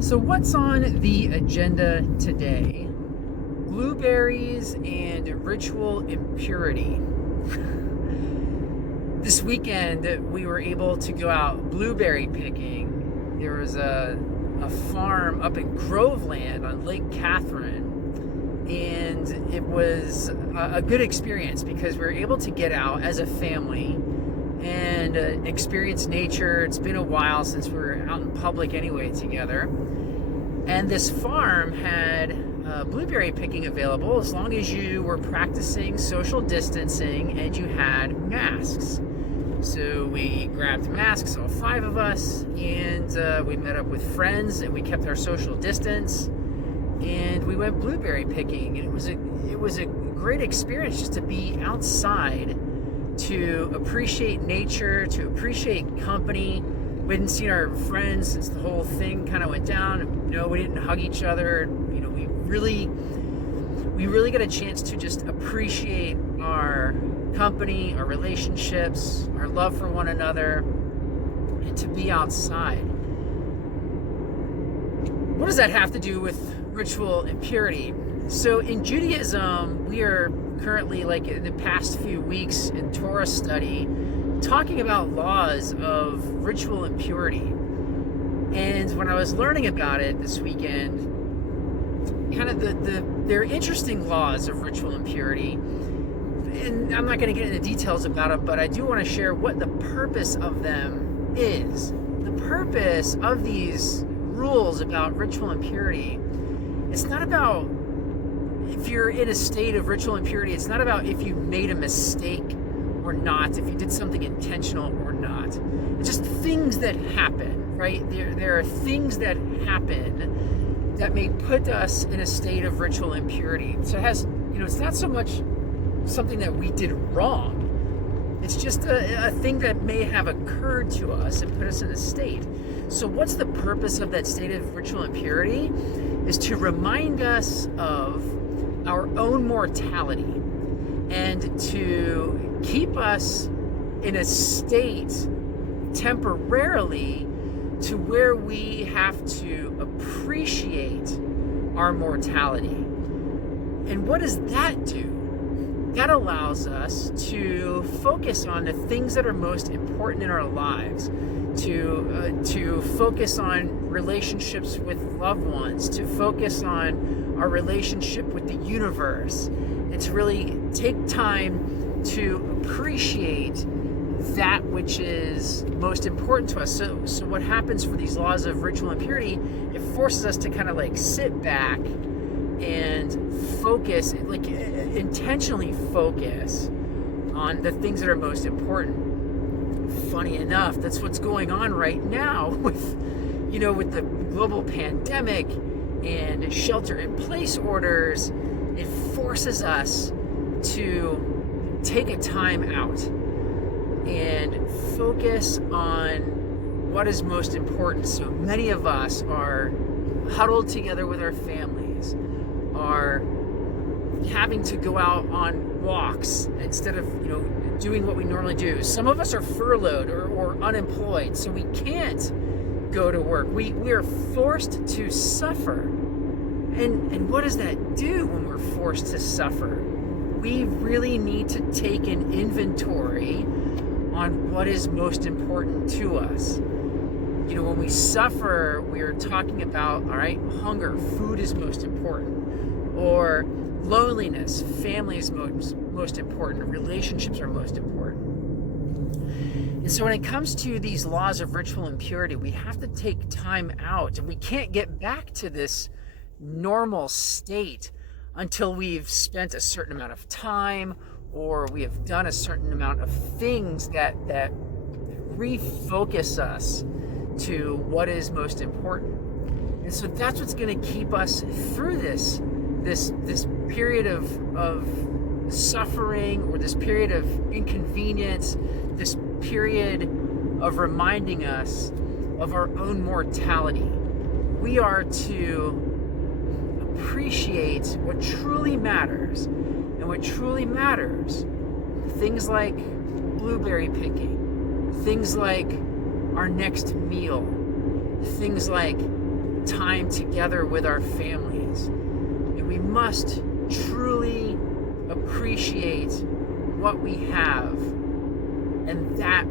So what's on the agenda today? Blueberries and ritual impurity. This weekend we were able to go out blueberry picking. There was a farm up in Groveland on Lake Catherine, and it was a good experience because we were able to get out as a family and experience nature. It's been a while since we were out in public anyway together. And this farm had blueberry picking available as long as you were practicing social distancing and you had masks. So we grabbed masks, all 5 of us, and we met up with friends and we kept our social distance and we went blueberry picking. And it was a great experience just to be outside, to appreciate nature, to appreciate company. We hadn't seen our friends since the whole thing kind of went down. We didn't hug each other. We really got a chance to just appreciate our company, our relationships, our love for one another, and to be outside. What does that have to do with ritual impurity? So in Judaism, we are currently, like in the past few weeks in Torah study, talking about laws of ritual impurity. And when I was learning about it this weekend, kind of there are interesting laws of ritual impurity. And I'm not going to get into details about it, but I do want to share what the purpose of them is. The purpose of these rules about ritual impurity, it's not about if you're in a state of ritual impurity. It's not about if you made a mistake or not, if you did something intentional or not. It's just things that happen, right? There are things that happen that may put us in a state of ritual impurity. So it has, it's not so much something that we did wrong. It's just a thing that may have occurred to us and put us in a state. So what's the purpose of that state of ritual impurity? Is to remind us of our own mortality and to keep us in a state temporarily to where we have to appreciate our mortality. And what does that do? That allows us to focus on the things that are most important in our lives, to focus on relationships with loved ones, to focus on our relationship with the universe, and to really take time to appreciate that which is most important to us. So what happens for these laws of ritual impurity, it forces us to kind of like sit back and focus, like intentionally focus on the things that are most important. Funny enough, that's what's going on right now with the global pandemic and shelter in place orders. It forces us to take a time out and focus on what is most important. So many of us are huddled together with our families, are having to go out on walks instead of doing what we normally do. Some of us are furloughed or unemployed, so we can't go to work. We are forced to suffer. And what does that do when we're forced to suffer? We really need to take an inventory on what is most important to us. When we suffer, we're talking about, all right, hunger, food is most important, or loneliness, family is most important, relationships are most important. And so when it comes to these laws of ritual impurity, we have to take time out, and we can't get back to this normal state until we've spent a certain amount of time or we have done a certain amount of things that refocus us to what is most important. And so that's what's going to keep us through this period of suffering, or this period of inconvenience, this period of reminding us of our own mortality. We are to appreciate what truly matters. And what truly matters, things like blueberry picking, things like our next meal, things like time together with our families. And we must truly appreciate what we have, and that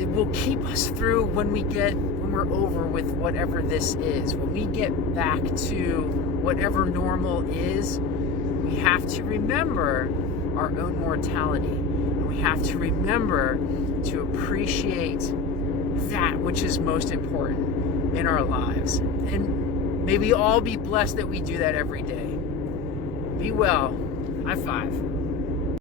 it will keep us through when we're over with whatever this is. When we get back to whatever normal is, we have to remember our own mortality. And we have to remember to appreciate that which is most important in our lives. And may we all be blessed that we do that every day. Be well. High five.